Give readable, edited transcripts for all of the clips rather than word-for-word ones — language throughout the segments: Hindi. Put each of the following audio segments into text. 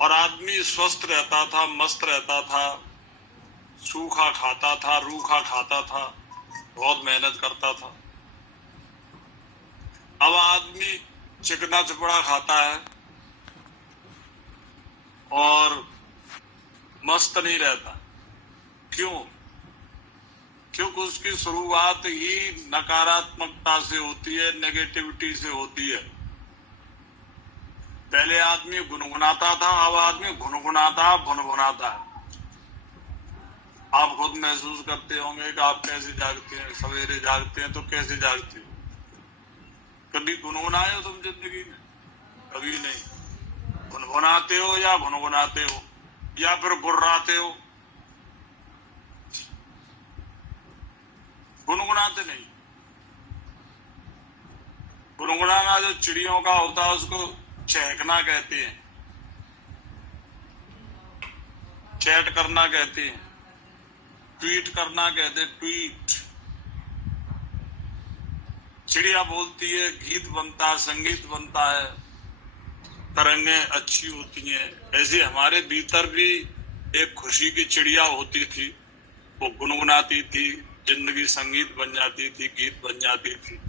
और आदमी स्वस्थ रहता था, मस्त रहता था, सूखा खाता था, रूखा खाता था, बहुत मेहनत करता था। अब आदमी चिकना चपड़ा खाता है और मस्त नहीं रहता। क्यों? क्योंकि उसकी शुरुआत ही नकारात्मकता से होती है, नेगेटिविटी से होती है। पहले आदमी गुनगुनाता था, अब आदमी गुनगुनाता भुनभुनाता है। आप खुद महसूस करते होंगे कि आप कैसे जागते हैं, सवेरे जागते हैं तो कैसे जागते हो? कभी गुनगुनाए हो तुम जिंदगी में? कभी नहीं। गुनगुनाते हो या गुनगुनाते हो या फिर गुर्राते हो? गुनगुनाते नहीं। गुनगुनाना जो चिड़ियों का होता है उसको चहकना कहते हैं, चैट करना कहते हैं, ट्वीट करना कहते हैं, ट्वीट। चिड़िया बोलती है, गीत बनता है, संगीत बनता है, तरंगें अच्छी होती हैं। ऐसे हमारे भीतर भी एक खुशी की चिड़िया होती थी, वो गुनगुनाती थी, जिंदगी संगीत बन जाती थी, गीत बन जाती थी,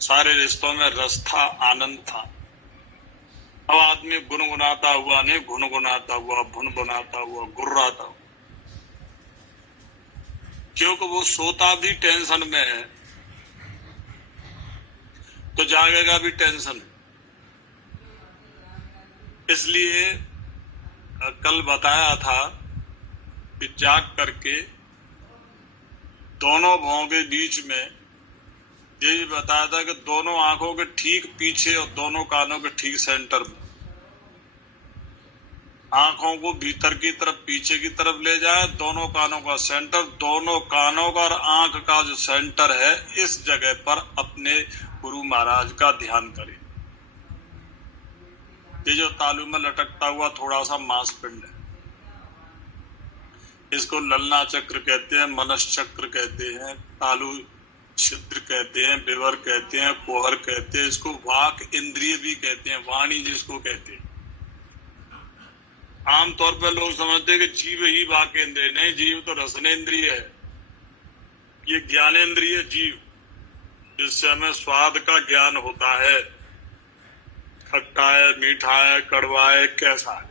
सारे रिश्तों में रस था, आनंद था। अब आदमी गुनगुनाता हुआ नहीं, गुनगुनाता हुआ, भुनभुनाता हुआ, गुर्राता हुआ। क्योंकि वो सोता भी टेंशन में है तो जागेगा भी टेंशन। इसलिए कल बताया था कि जाग करके दोनों भौं के बीच में ये भी बताया था कि दोनों आंखों के ठीक पीछे और दोनों कानों के ठीक सेंटर में, आंखों को भीतर की तरफ, पीछे की तरफ ले जाए, दोनों कानों का सेंटर, दोनों कानों का और आंख का जो सेंटर है, इस जगह पर अपने गुरु महाराज का ध्यान करें। ये जो तालू में लटकता हुआ थोड़ा सा मांसपिंड है, इसको ललना चक्र कहते हैं, मनस चक्र कहते हैं, तालु छिद्र कहते हैं, विवर कहते हैं, कोहर कहते हैं, इसको वाक इंद्रिय भी कहते हैं, वाणी जिसको कहते हैं। आमतौर पर लोग समझते हैं कि जीव ही वाक इंद्रिय, नहीं, जीव तो रसनेन्द्रिय है, ये ज्ञानेन्द्रिय जीव, जिससे हमें स्वाद का ज्ञान होता है, खट्टा है, मीठा है, कड़वा है, कैसा है।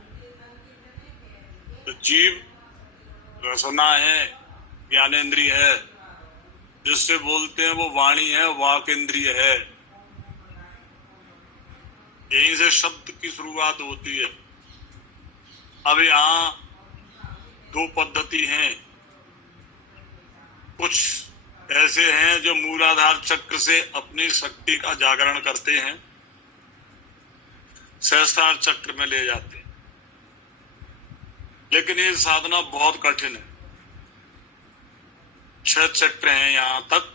तो जीव रसना है, ज्ञानेन्द्रिय है, जिससे बोलते हैं वो वाणी है, वाक इंद्रिय है। यहीं से शब्द की शुरुआत होती है। अब यहाँ दो पद्धति हैं, कुछ ऐसे हैं जो मूलाधार चक्र से अपनी शक्ति का जागरण करते हैं, सहस्त्रार चक्र में ले जाते हैं, लेकिन ये साधना बहुत कठिन है। 6 चक्र हैं यहाँ तक,